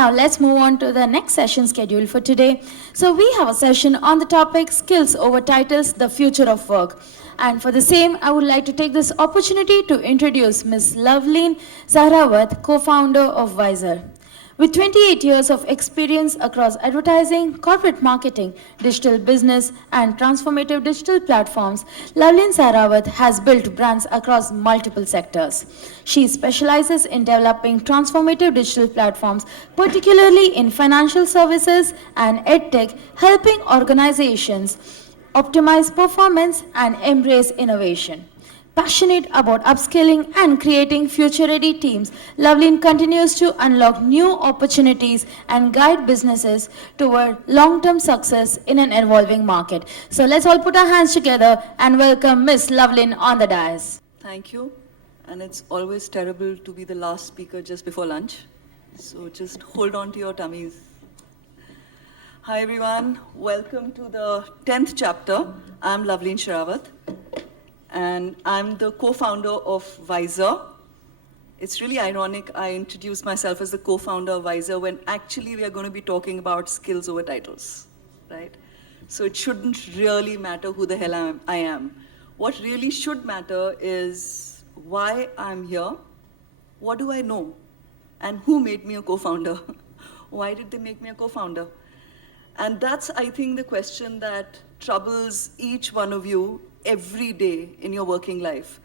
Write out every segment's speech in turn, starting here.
Now let's move on to the next session scheduled for today. So we have a session on the topic skills over titles, the future of work. And for the same, I would like to take this opportunity to introduce Ms. Loveleen Sahrawat, co-founder of WiZR. With 28 years of experience across advertising, corporate marketing, digital business, and transformative digital platforms, Loveleen Sahrawat has built brands across multiple sectors. She specializes in developing transformative digital platforms, particularly in financial services and edtech, helping organizations optimize performance and embrace innovation. Passionate about upskilling and creating future-ready teams, Loveleen continues to unlock new opportunities and guide businesses toward long-term success in an evolving market. So let's all put our hands together and welcome Miss Loveleen on the dais. Thank you. And it's always terrible to be the last speaker just before lunch. So just hold on to your tummies. Hi everyone, welcome to the 10th chapter. I'm Loveleen Sahrawat. And I'm the co-founder of WiZR. It's really ironic I introduced myself as the co-founder of WiZR when actually we are going to be talking about skills over titles, right? So it shouldn't really matter who the hell I am. What really should matter is why I'm here, what do I know, and who made me a co-founder? Why did they make me a co-founder? And that's, I think, the question that troubles each one of you every day in your working life.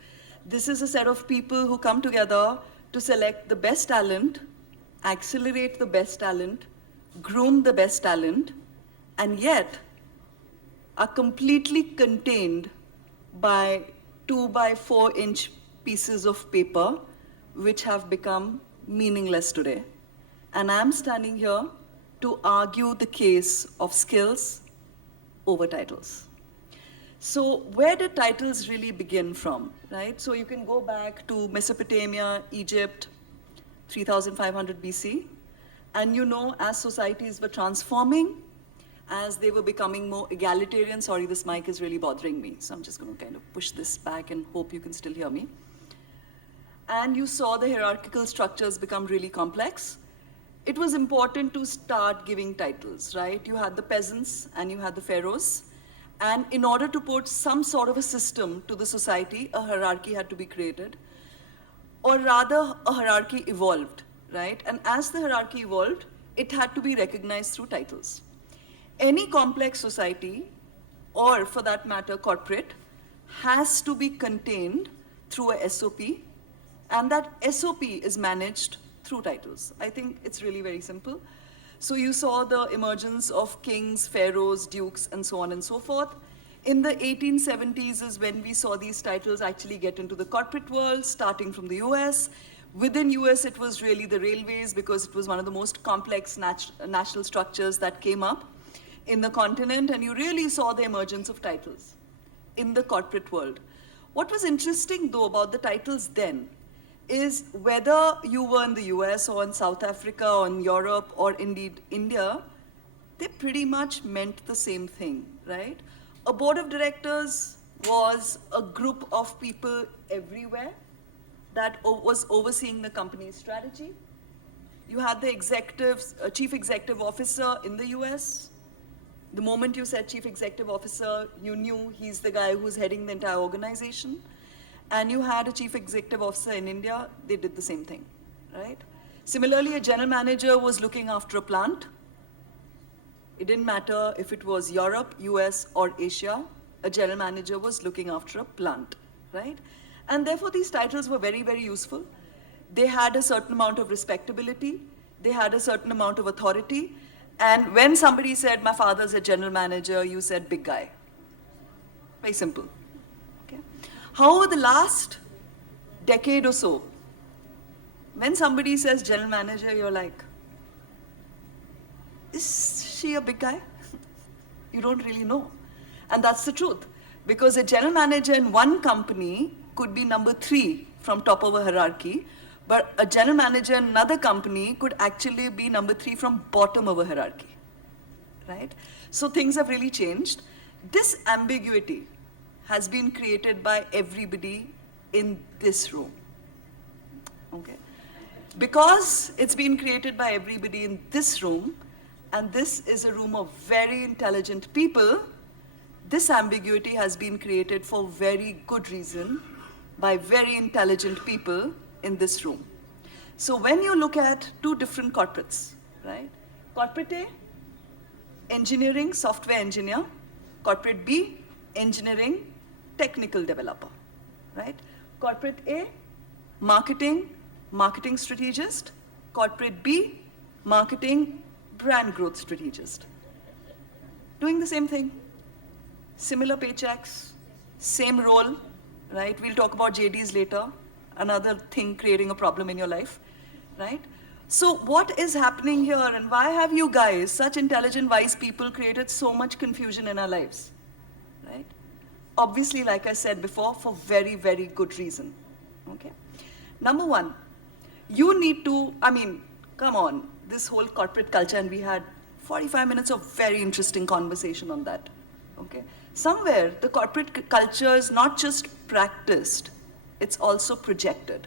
This is a set of people who come together to select the best talent, accelerate the best talent, groom the best talent, and yet are completely contained by 2 by 4 inch pieces of paper which have become meaningless today. And I'm standing here to argue the case of skills over titles. So where did titles really begin from, right? So you can go back to Mesopotamia, Egypt, 3500 BC. And you know, as societies were transforming, as they were becoming more egalitarian, sorry, this mic is really bothering me. So I'm just going to kind of push this back and hope you can still hear me. And you saw the hierarchical structures become really complex. It was important to start giving titles, right? You had the peasants and you had the pharaohs. And in order to put some sort of a system to the society, a hierarchy had to be created. Or rather, a hierarchy evolved, right? And as the hierarchy evolved, it had to be recognized through titles. Any complex society, or for that matter, corporate, has to be contained through a SOP, and that SOP is managed through titles. I think it's really very simple. So you saw the emergence of kings, pharaohs, dukes, and so on and so forth. In the 1870s is when we saw these titles actually get into the corporate world, starting from the US. Within US, it was really the railways because it was one of the most complex national structures that came up in the continent, and you really saw the emergence of titles in the corporate world. What was interesting, though, about the titles then is whether you were in the US or in South Africa or in Europe or indeed India, they pretty much meant the same thing, right? A board of directors was a group of people everywhere that was overseeing the company's strategy. You had the chief executive officer in the US. The moment you said chief executive officer, you knew he's the guy who's heading the entire organization. And you had a chief executive officer in India, they did the same thing, right? Similarly, a general manager was looking after a plant. It didn't matter if it was Europe, US, or Asia, a general manager was looking after a plant, right? And therefore, these titles were very, very useful. They had a certain amount of respectability, they had a certain amount of authority, and when somebody said, my father's a general manager, you said, big guy. Very simple. However, the last decade or so, when somebody says general manager, you're like, is she a big guy? You don't really know. And that's the truth. Because a general manager in one company could be number 3 from top of a hierarchy, but a general manager in another company could actually be number 3 from bottom of a hierarchy, right? So things have really changed. This ambiguity has been created by everybody in this room. Okay. Because it's been created by everybody in this room, and this is a room of very intelligent people, this ambiguity has been created for very good reason by very intelligent people in this room. So when you look at two different corporates, right? Corporate A, engineering, software engineer. Corporate B, engineering, technical developer, right? Corporate A, marketing, marketing strategist. Corporate B, marketing, brand growth strategist. Doing the same thing. Similar paychecks, same role, right? We'll talk about JDs later, another thing creating a problem in your life, right? So what is happening here, and why have you guys, such intelligent, wise people, created so much confusion in our lives, right? Obviously, like I said before, for very, very good reason, okay? Number one, you need to, come on, this whole corporate culture, and we had 45 minutes of very interesting conversation on that, okay? Somewhere, the corporate culture is not just practiced, it's also projected,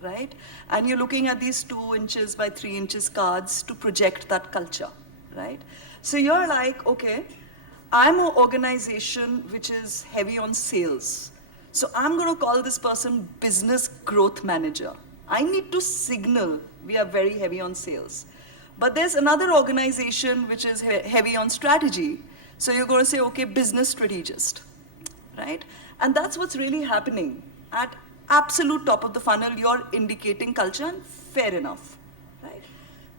right? And you're looking at these 2 inches by 3 inches cards to project that culture, right? So you're like, okay, I'm an organization which is heavy on sales. So I'm going to call this person business growth manager. I need to signal we are very heavy on sales. But there's another organization which is heavy on strategy. So you're going to say, okay, business strategist, right? And that's what's really happening. At absolute top of the funnel, you're indicating culture, and fair enough, right?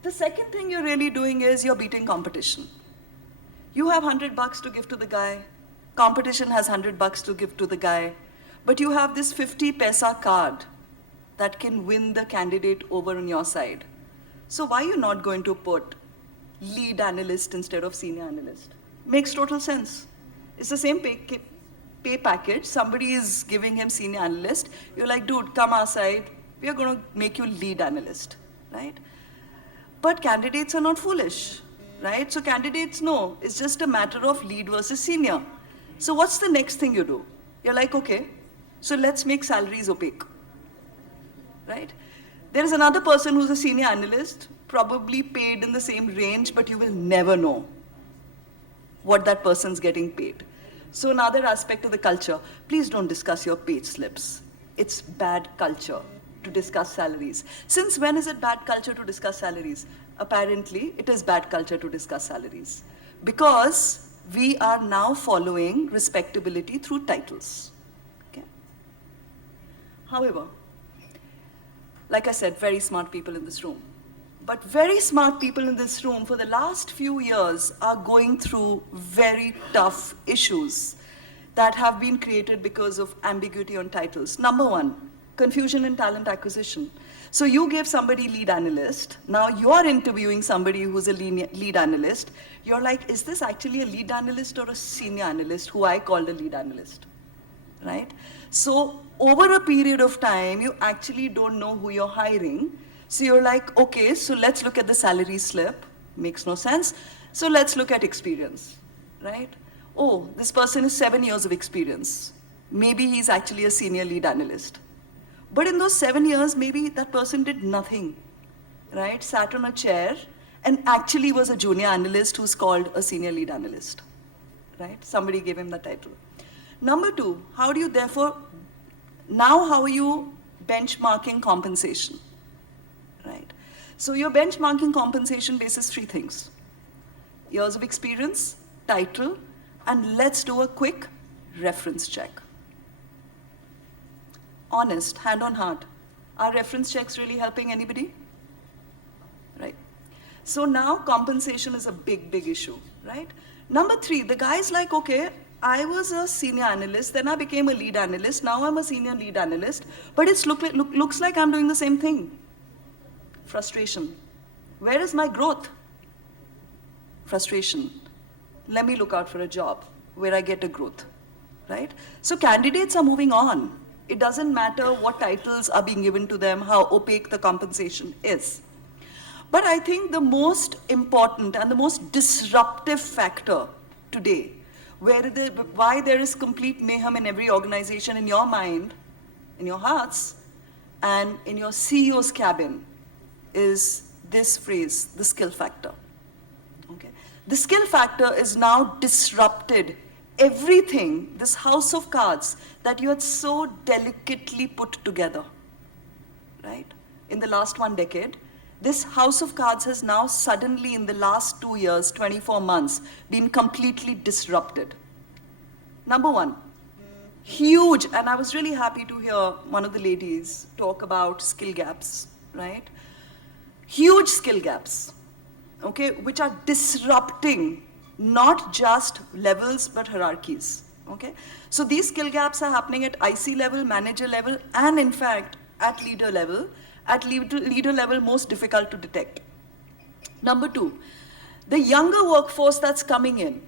The second thing you're really doing is you're beating competition. You have $100 to give to the guy. Competition has $100 to give to the guy. But you have this 50 paisa card that can win the candidate over on your side. So why are you not going to put lead analyst instead of senior analyst? Makes total sense. It's the same pay package. Somebody is giving him senior analyst. You're like, dude, come our side. We are going to make you lead analyst, right? But candidates are not foolish, right? So candidates know it's just a matter of lead versus senior. So what's the next thing you do? You're like, okay, so let's make salaries opaque, right? There is another person who's a senior analyst, probably paid in the same range, but you will never know what that person's getting paid. So another aspect of the culture, please don't discuss your paid slips. It's bad culture to discuss salaries. Since when is it bad culture to discuss salaries? Apparently, it is bad culture to discuss salaries because we are now following respectability through titles. Okay? However, like I said, very smart people in this room. But very smart people in this room for the last few years are going through very tough issues that have been created because of ambiguity on titles. Number one, confusion in talent acquisition. So you gave somebody lead analyst. Now you're interviewing somebody who's a lead analyst. You're like, is this actually a lead analyst or a senior analyst who I called a lead analyst, right? So over a period of time, you actually don't know who you're hiring. So you're like, okay, so let's look at the salary slip. Makes no sense. So let's look at experience, right? Oh, this person is 7 years of experience. Maybe he's actually a senior lead analyst. But in those 7 years, maybe that person did nothing, right? Sat on a chair and actually was a junior analyst who's called a senior lead analyst, right? Somebody gave him the title. Number two, how are you benchmarking compensation? Right. So you're benchmarking compensation basis 3 things. Years of experience, title, and let's do a quick reference check. Honest, hand on heart. Are reference checks really helping anybody? Right. So now compensation is a big, big issue, right? Number 3, the guy's like, okay, I was a senior analyst, then I became a lead analyst, now I'm a senior lead analyst, but it looks like I'm doing the same thing. Frustration. Where is my growth? Frustration. Let me look out for a job where I get a growth, right? So candidates are moving on. It doesn't matter what titles are being given to them, how opaque the compensation is. But I think the most important and the most disruptive factor today, why there is complete mayhem in every organization, in your mind, in your hearts, and in your CEO's cabin, is this phrase, the skill factor. Okay? The skill factor is now disrupted everything, this house of cards that you had so delicately put together, right? In the last 1 decade, this house of cards has now suddenly, in the last 2 years, 24 months, been completely disrupted. Number one, huge, and I was really happy to hear one of the ladies talk about skill gaps, right? Huge skill gaps, okay, which are disrupting not just levels but hierarchies, okay? So these skill gaps are happening at IC level, manager level, and in fact, at leader level. At leader level, most difficult to detect. Number two, the younger workforce that's coming in,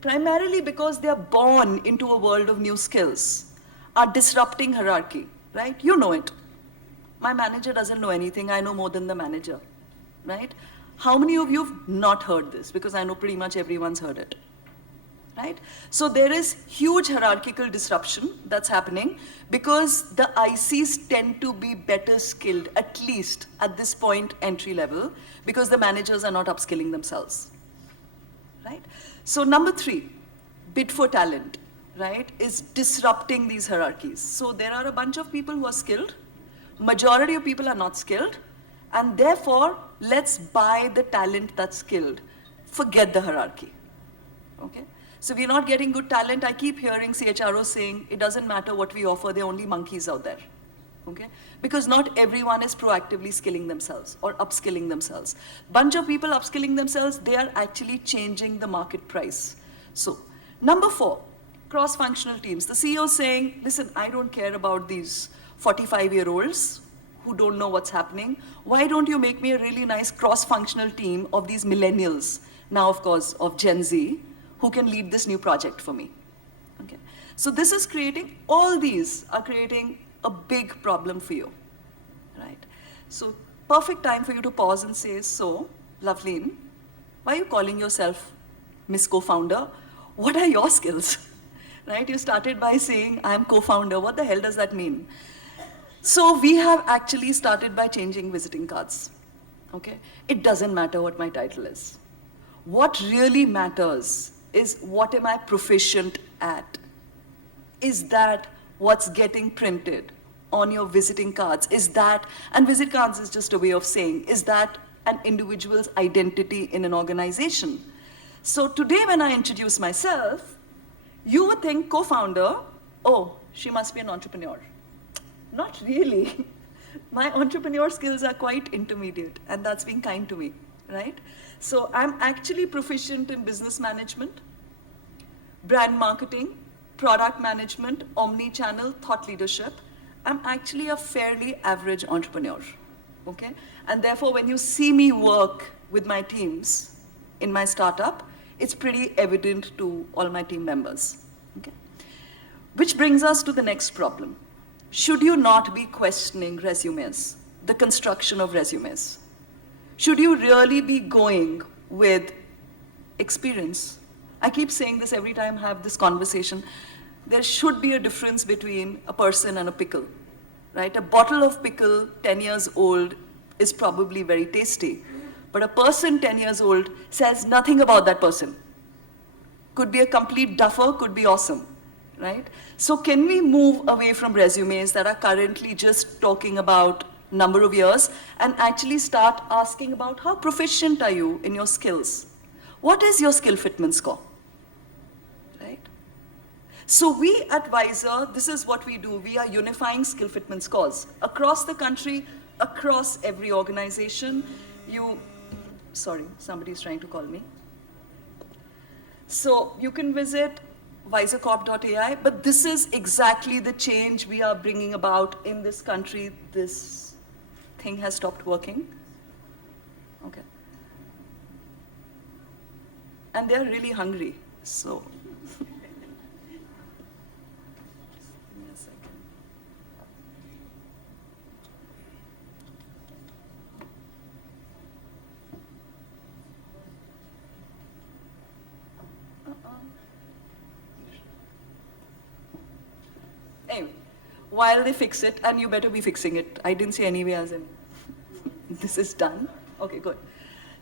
primarily because they're born into a world of new skills, are disrupting hierarchy, right? You know it. My manager doesn't know anything, I know more than the manager, right? How many of you have not heard this? Because I know pretty much everyone's heard it, right? So there is huge hierarchical disruption that's happening because the ICs tend to be better skilled, at least at this point, entry level, because the managers are not upskilling themselves, right? So number three, bid for talent, right, is disrupting these hierarchies. So there are a bunch of people who are skilled, majority of people are not skilled, and therefore, let's buy the talent that's skilled. Forget the hierarchy, okay? So we're not getting good talent. I keep hearing CHROs saying, it doesn't matter what we offer, there are only monkeys out there, okay? Because not everyone is proactively skilling themselves or upskilling themselves. Bunch of people upskilling themselves, they are actually changing the market price. So, number four, cross-functional teams. The CEO is saying, listen, I don't care about these 45-year-olds who don't know what's happening. Why don't you make me a really nice cross-functional team of these millennials, now of course of Gen Z, who can lead this new project for me? Okay. So this is creating, all these are creating a big problem for you, right? So perfect time for you to pause and say, so, Loveleen, why are you calling yourself Miss Co-Founder? What are your skills, right? You started by saying, I'm co-founder. What the hell does that mean? So we have actually started by changing visiting cards, okay? It doesn't matter what my title is. What really matters is what am I proficient at? Is that what's getting printed on your visiting cards? Is that, and visit cards is just a way of saying, is that an individual's identity in an organization? So today when I introduce myself, you would think co-founder, oh, she must be an entrepreneur. Not really. My entrepreneur skills are quite intermediate, and that's being kind to me, right? So I'm actually proficient in business management, brand marketing, product management, omni-channel, thought leadership. I'm actually a fairly average entrepreneur, okay? And therefore, when you see me work with my teams in my startup, it's pretty evident to all my team members, okay? Which brings us to the next problem. Should you not be questioning resumes, the construction of resumes? Should you really be going with experience? I keep saying this every time I have this conversation. There should be a difference between a person and a pickle, right? A bottle of pickle 10 years old is probably very tasty, but a person 10 years old says nothing about that person. Could be a complete duffer, could be awesome, right? So can we move away from resumes that are currently just talking about number of years and actually start asking about how proficient are you in your skills? What is your skill fitment score, right? So we at WiZR, this is what we do. We are unifying skill fitment scores across the country, across every organization. Sorry, somebody's trying to call me. So you can visit WiZRcorp.ai, but this is exactly the change we are bringing about in this country. This thing has stopped working. Okay. And they're really hungry, so. Give me a second. Anyway, while they fix it, and you better be fixing it. I didn't say anyway as in This is done. Okay, good.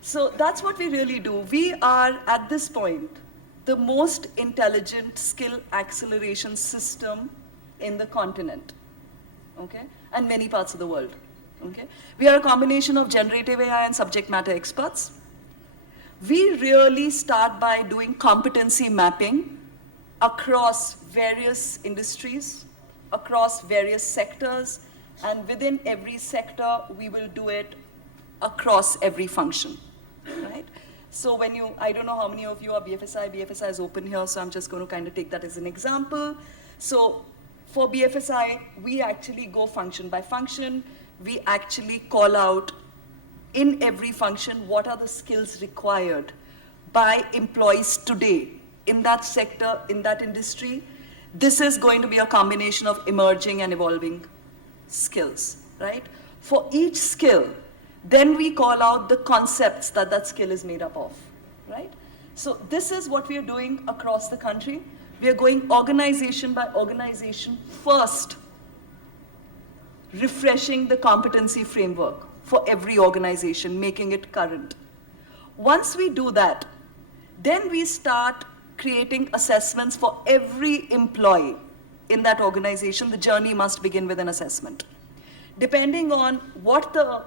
So that's what we really do. We are, at this point, the most intelligent skill acceleration system in the continent, okay, and many parts of the world, okay. We are a combination of generative AI and subject matter experts. We really start by doing competency mapping across various industries, across various sectors, and within every sector, we will do it across every function, right? So when you, I don't know how many of you are BFSI is open here, so I'm just going to kind of take that as an example. So for BFSI, we actually go function by function. We actually call out in every function what are the skills required by employees today in that sector, in that industry. This is going to be a combination of emerging and evolving skills, right? For each skill, then we call out the concepts that that skill is made up of, right? So this is what we are doing across the country. We are going organization by organization first, refreshing the competency framework for every organization, making it current. Once we do that, then we start creating assessments for every employee in that organization. The journey must begin with an assessment. Depending on what the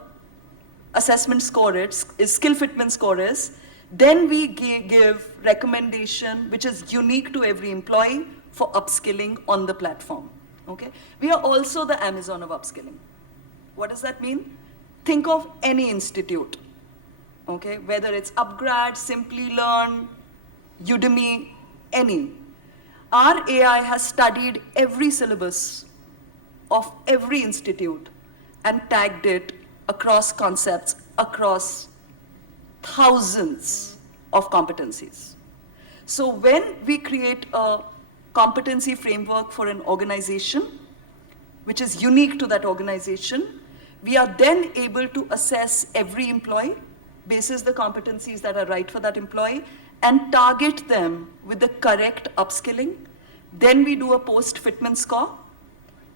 assessment score is skill fitment score is, then we give recommendation which is unique to every employee for upskilling on the platform, okay? We are also the Amazon of upskilling. What does that mean? Think of any institute, okay? Whether it's Upgrad, Simply Learn, Udemy, any. Our AI has studied every syllabus of every institute and tagged it across concepts, across thousands of competencies. So when we create a competency framework for an organization, which is unique to that organization, we are then able to assess every employee basis the competencies that are right for that employee and target them with the correct upskilling. Then we do a post-fitment score.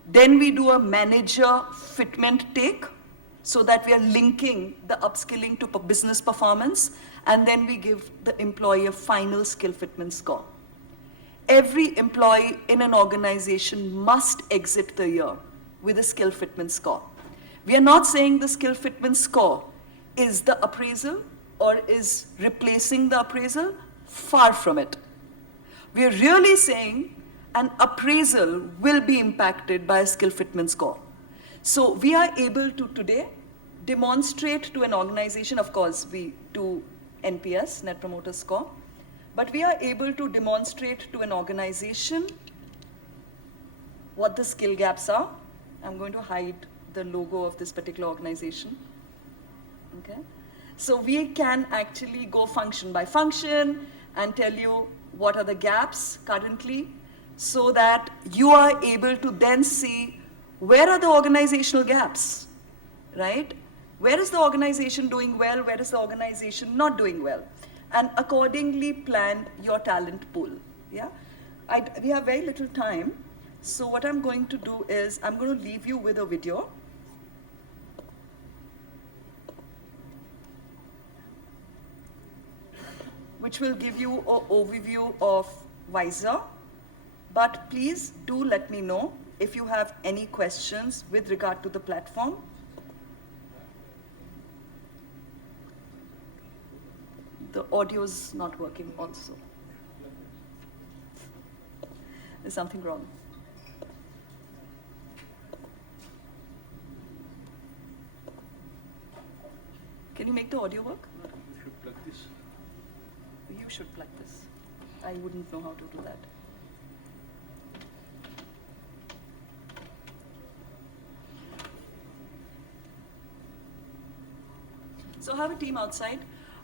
Then we do a manager fitment take, so that we are linking the upskilling to business performance, and then we give the employee a final skill fitment score. Every employee in an organization must exit the year with a skill fitment score. We are not saying the skill fitment score is the appraisal or is replacing the appraisal, far from it. We are really saying an appraisal will be impacted by a skill fitment score. So we are able to today demonstrate to an organization, of course we do NPS, Net Promoter Score, but we are able to demonstrate to an organization what the skill gaps are. I'm going to hide the logo of this particular organization, okay? So we can actually go function by function and tell you what are the gaps currently, so that you are able to then see where are the organizational gaps, right? Where is the organization doing well? Where is the organization not doing well? And accordingly plan your talent pool, yeah? We have very little time, so what I'm going to do is I'm going to leave you with a video. Which will give you an overview of WiZR. But please do let me know if you have any questions with regard to the platform. The audio's not working also. There's something wrong. Can you make the audio work? You should plug this. You should plug this. I wouldn't know how to do that. So I have a team outside.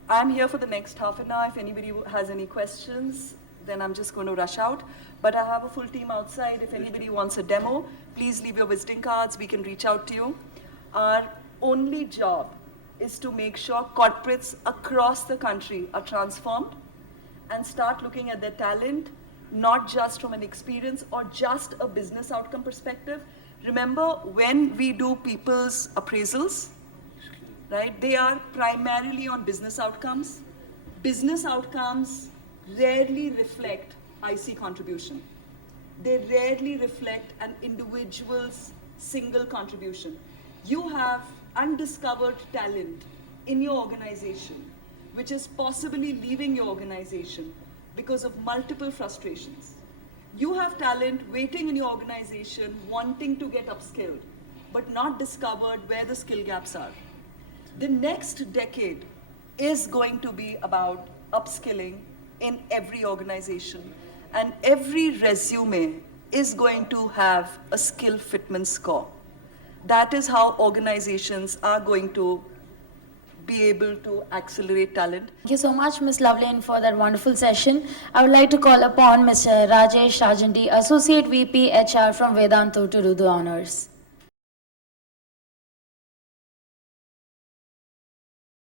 I'm here for the next half an hour. If anybody has any questions, then I'm just going to rush out. But I have a full team outside. If anybody wants a demo, please leave your visiting cards. We can reach out to you. Our only job is to make sure corporates across the country are transformed and start looking at their talent, not just from an experience or just a business outcome perspective. Remember, when we do people's appraisals, right? They are primarily on business outcomes. Business outcomes rarely reflect IC contribution. They rarely reflect an individual's single contribution. You have undiscovered talent in your organization, which is possibly leaving your organization because of multiple frustrations. You have talent waiting in your organization, wanting to get upskilled, but not discovered where the skill gaps are. The next decade is going to be about upskilling in every organization, and every resume is going to have a skill fitment score. That is how organizations are going to be able to accelerate talent. Thank you so much, Ms. Loveleen, for that wonderful session. I would like to call upon Mr. Rajesh Rajanti, Associate VP HR from Vedantu, to do the honors.